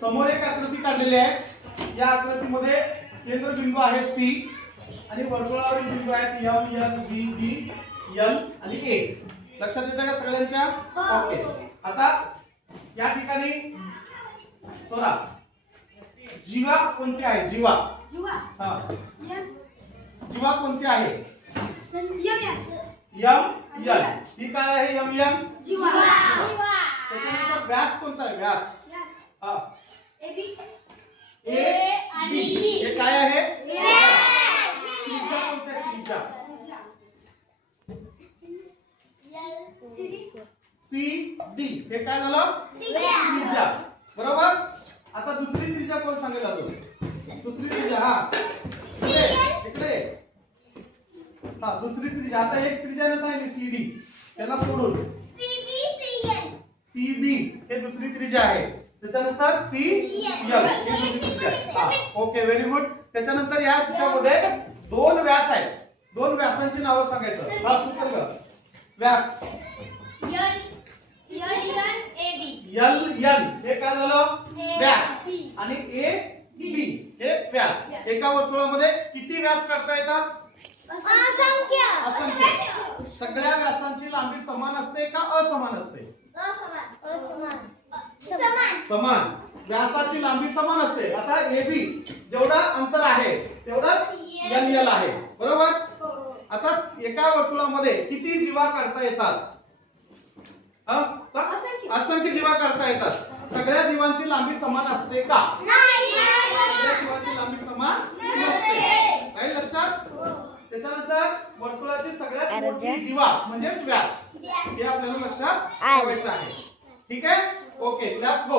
समोर एक आकृती काढलेली आहे. या आकृतीमध्ये केंद्रबिंदू आहे सी आणि वर्तुळावरील बिंदू आहेत एम एन बी डी एल आणि ए. लक्षात येतं का सगळ्यांच्या? ओके. आता या ठिकाणी सोरा जीवा कोणती आहे? जीवा हा जीवा कोणती आहे? M L. ही काय आहे? यम यल जीवा. त्याच्यानंतर व्यास कोणता आहे? व्यास हा ए बी. हे काय आहे? त्रिज्या कोणती आहे? त्रिज्या सी डी. हे काय झालं? त्रिज्या. बरोबर. आता दुसरी त्रिज्या कोण सांगेल अजून? दुसरी त्रिज्या हा इकडे हा दुसरी त्रिज्या. आता एक त्रिज्याने सांगितली सी डी, त्याला सोडून सी बी हे दुसरी त्रिज्या आहे. त्याच्यानंतर सी एल हे दुसरी त्रिज्या आहे. Okay very good. त्याच्यानंतर या त्रिज्यामध्ये दोन व्यास आहेत. दोन व्यासांची नावं सांगायचं. हा तू चल ग. व्यास एल एन हे काय झालं? व्यास. आणि ए बी हे व्यास. एका वर्तुळामध्ये किती व्यास काढता येतात? असंख्य. सगळ्या व्यासांची लांबी समान असते का असमान असते? समान. व्यासाची लांबी समान असते. आता ए बी जेवढा अंतर आहे तेवढाच एन एल आहे. बरोबर. आता एका वर्तुळामध्ये किती जीवा काढता येतात? असंख्य जीवा काढता येतात. सगळ्या जीवांची लांबी समान असते का? सगळ्या जीवांची लांबी समान नसते. राहील लक्षात. त्याच्यानंतर वर्तुळाची सगळ्यात मोठी जीवा म्हणजेच व्यास हे आपल्याला लक्षात ठेवायचं आहे. ठीक आहे. Okay let's go.